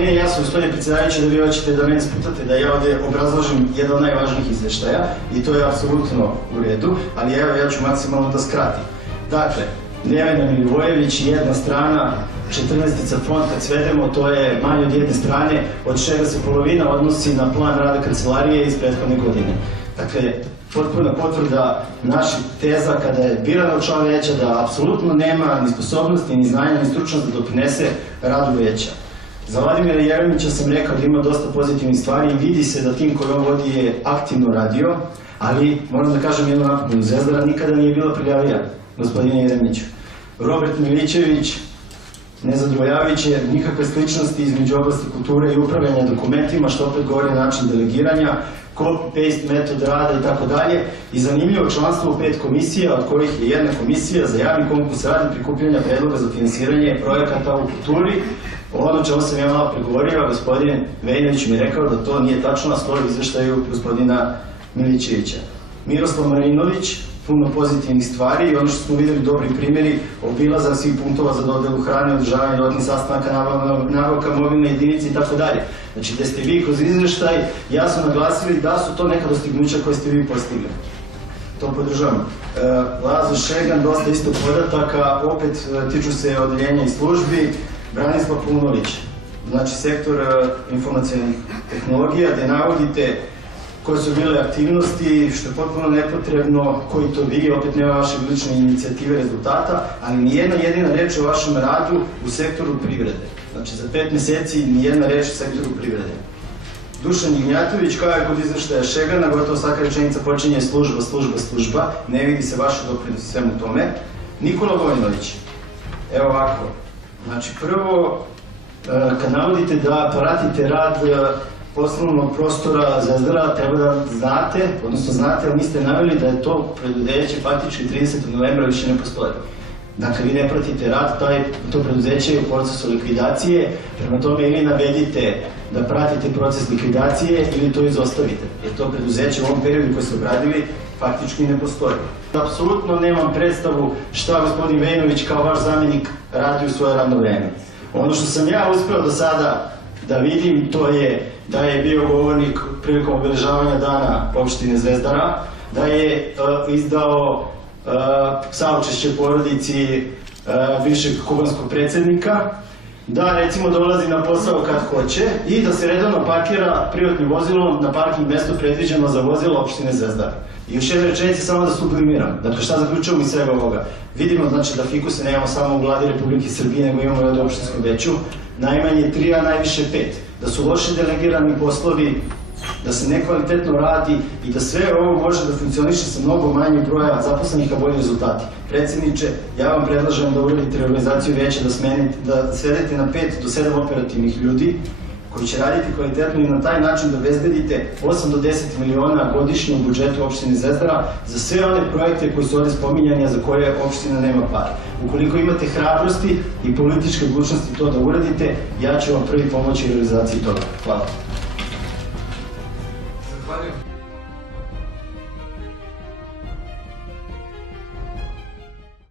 meni je jasno, gospodine predsjedavajući, da vi hoćete da mene sputate da ja ovdje obrazložim jedan od najvažnijih izveštaja i to je apsolutno u redu, ali evo ja ću maksimalno da skratim. Dakle, Nevena Milivojević, jedna strana, 14. fond, kad svedemo, to je manje od jedne strane, od čega se polovina odnosi na plan rada kancelarije iz prethodne godine. Dakle, potpuna potvrda naših teza kada je birano član veća da apsolutno nema ni sposobnosti, ni znanja, ni stručnost da doprinese radu veća. Za Vladimira Jeremića sam rekao da ima dosta pozitivnih stvari i vidi se da tim koji on vodi je aktivno radio, ali moram da kažem jednu napomenu, Zvezdara nikada nije bila prljavija, gospodine Jeremiću. Robert Milićević, nezadovojavajuć je nikakve sličnosti između oblasti kulture i upravljanja dokumentima, što opet govori način delegiranja, copy-paste metod rada i tako dalje. I zanimljivo članstvo u 5 komisija, od kojih je jedna komisija za javni konkurs radi prikupljanja predloga za finansiranje projekata u kulturi. Ono čemu sam ja malo pregovorio, gospodin Vejnović mi je rekao da to nije tačno, a stoji u izveštaju gospodina Milićevića. Miroslav Marinović, puno pozitivnih stvari i ono što smo videli dobri primjeri, obilazak svih punktova za dodelu hrane, održavanje dodatnih sastanaka, nabavka mobilne jedinice i tako dalje. Znači, gde ste vi kroz izveštaj jasno naglasili da su to neka dostignuća koje ste vi postigli. To podržavam. Lazo Šegan, dosta isto podataka, opet tiču se odeljenja i službi. Branislav Paunović, znači sektor informacijalnih tehnologija, gde navodite koje su bile aktivnosti, što je potpuno nepotrebno, koji to vi, opet nema vaše lične inicijative rezultata, ali nijedna jedina reč o vašem radu u sektoru privrede. Znači, za 5 meseci nijedna reč o sektoru privrede. Dušan Ignjatović, kao je kod izveštaja Šegana, gotovo svaka rečenica počinje služba, služba, služba, ne vidi se vaše doprinos svemu tome. Nikola Vojinović, evo ovako, znači prvo, kad navodite da pratite rad poslovnog prostora Zvezdara, treba da znate, odnosno znate, ali niste naveli da je to preduzeće faktički 30. novembra više ne postoji. Dakle, vi ne pratite rad, to preduzeće je u procesu likvidacije, prema tome ili navedite da pratite proces likvidacije ili to izostavite, jer to preduzeće u ovom periodu koji ste obradili faktički ne postoji. Apsolutno nemam predstavu šta gospodin Vejnović kao vaš zamjenik radi u svoje radno vreme. Ono što sam ja uspeo do sada da vidim, to je da je bio govornik prilikom obeležavanja dana opštine Zvezdara, da je izdao saučešće porodici bivšeg kubanskog predsjednika, da recimo dolazi na posao kad hoće i da se redovno parkira privatnim vozilom na parking mesto predviđeno za vozilo opštine Zvezdara. I još jedna rečenica samo da sublimiram. Dakle, šta zaključujemo iz svega ovoga? Vidimo znači da fikuse nemamo samo u vladi Republike Srbije, nego imamo i od opštinskom veću, najmanje 3, a najviše 5. Da su loše delegirani poslovi, da se nekvalitetno radi i da sve ovo može da funkcioniše sa mnogo manjim broja zaposlenih, a bolji rezultati. Predsjedniče, ja vam predlažem da uradite reorganizaciju veća, da svedete na 5 do 7 operativnih ljudi koji će raditi kvalitetno i na taj način da obezbedite 8 do 10 miliona godišnje u budžetu opštine Zvezdara za sve one projekte koji su ovde spominjani, a za koje opština nema para. Ukoliko imate hrabrosti i političke odlučnosti to da uradite, ja ću vam prvi pomoći u realizaciji toga. Hvala.